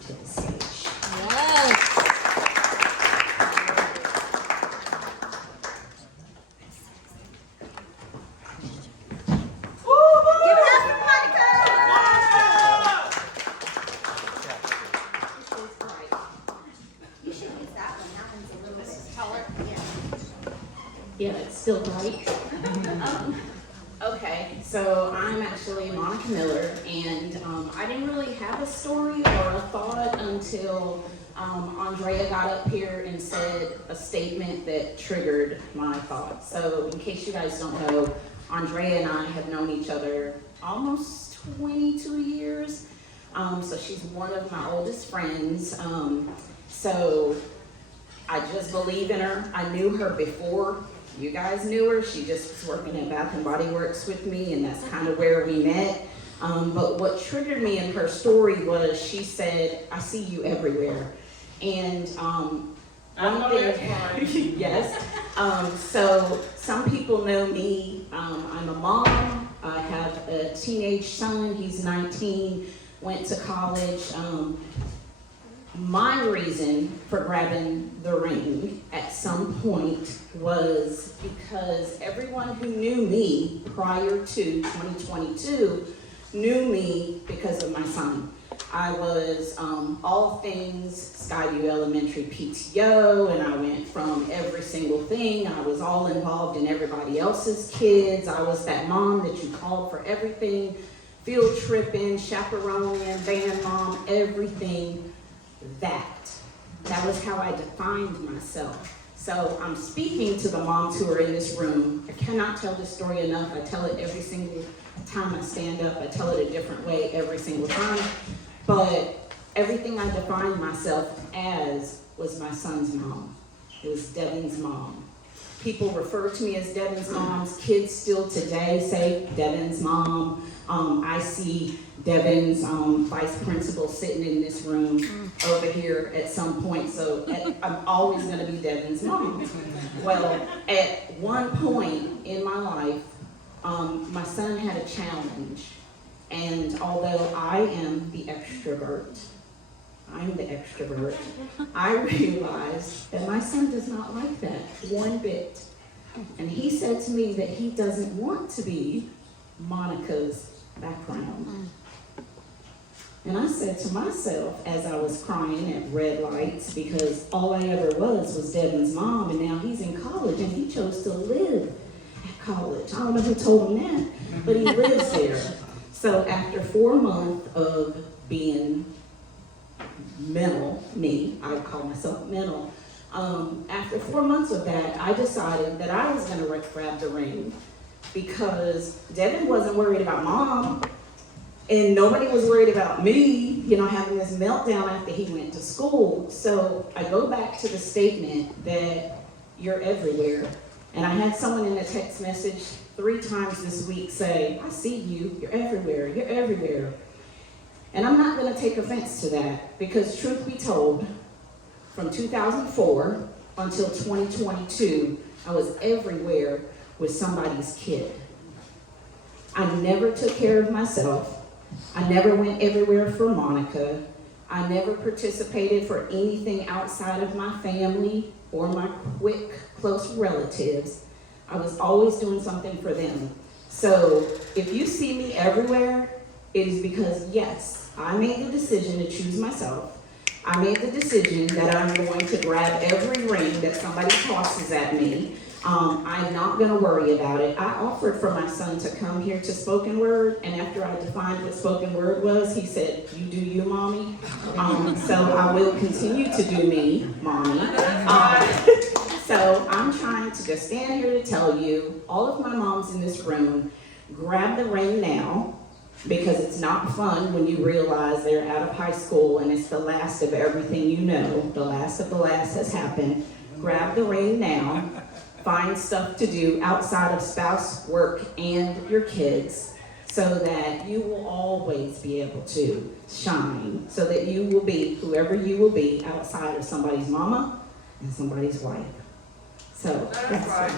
to the stage. Yes. Yeah, it's still bright. Okay, so I'm actually Monica Miller, and I didn't really have a story or a thought until Andrea got up here and said a statement that triggered my thought. So in case you guys don't know, Andrea and I have known each other almost 22 years. So she's one of my oldest friends. So I just believe in her. I knew her before you guys knew her. She just was working at Bath and Body Works with me, and that's kind of where we met. But what triggered me in her story was she said, "I see you everywhere." And one thing, yes. So some people know me. I'm a mom. I have a teenage son. He's 19. Went to college. My reason for grabbing the ring at some point was because everyone who knew me prior to 2022 knew me because of my son. I was all things Skyview Elementary PTO, and I went from every single thing. I was all involved in everybody else's kids. I was that mom that you called for everything, field tripping, chaperoning, band mom, everything. That was how I defined myself. So I'm speaking to the moms who are in this room. I cannot tell this story enough. I tell it every single time I stand up. I tell it a different way every single time. But everything I defined myself as was my son's mom. It was Devin's mom. People refer to me as Devin's moms. Kids still today say Devin's mom. I see Devin's vice principal sitting in this room over here at some point, so I'm always going to be Devin's mom. Well, at one point in my life, my son had a challenge, and although I am the extrovert, I realized that my son does not like that one bit. And he said to me that he doesn't want to be Monica's background. And I said to myself as I was crying at red lights, because all I ever was Devin's mom, and now he's in college and he chose to live at college. I don't know who told him that, but he lives there. So after 4 months of being mental, I call myself mental, after 4 months of that, I decided that I was going to grab the ring, because Devin wasn't worried about mom, and nobody was worried about me, having this meltdown after he went to school. So I go back to the statement that you're everywhere. And I had someone in a text message 3 times this week say, "I see you, you're everywhere, you're everywhere." And I'm not going to take offense to that, because truth be told, from 2004 until 2022, I was everywhere with somebody's kid. I never took care of myself. I never went everywhere for Monica. I never participated for anything outside of my family or my quick, close relatives. I was always doing something for them. So if you see me everywhere, it is because, yes, I made the decision to choose myself. I made the decision that I'm going to grab every ring that somebody tosses at me. I'm not going to worry about it. I offered for my son to come here to spoken word, and after I defined what spoken word was, he said, "You do you, mommy." So I will continue to do me, mommy. So I'm trying to just stand here to tell you, all of my moms in this room, grab the ring now, because it's not fun when you realize they're out of high school and it's the last of everything you know. The last of the last has happened. Grab the ring now. Find stuff to do outside of spouse, work, and your kids, so that you will always be able to shine, so that you will be whoever you will be outside of somebody's mama and somebody's wife. So that's right.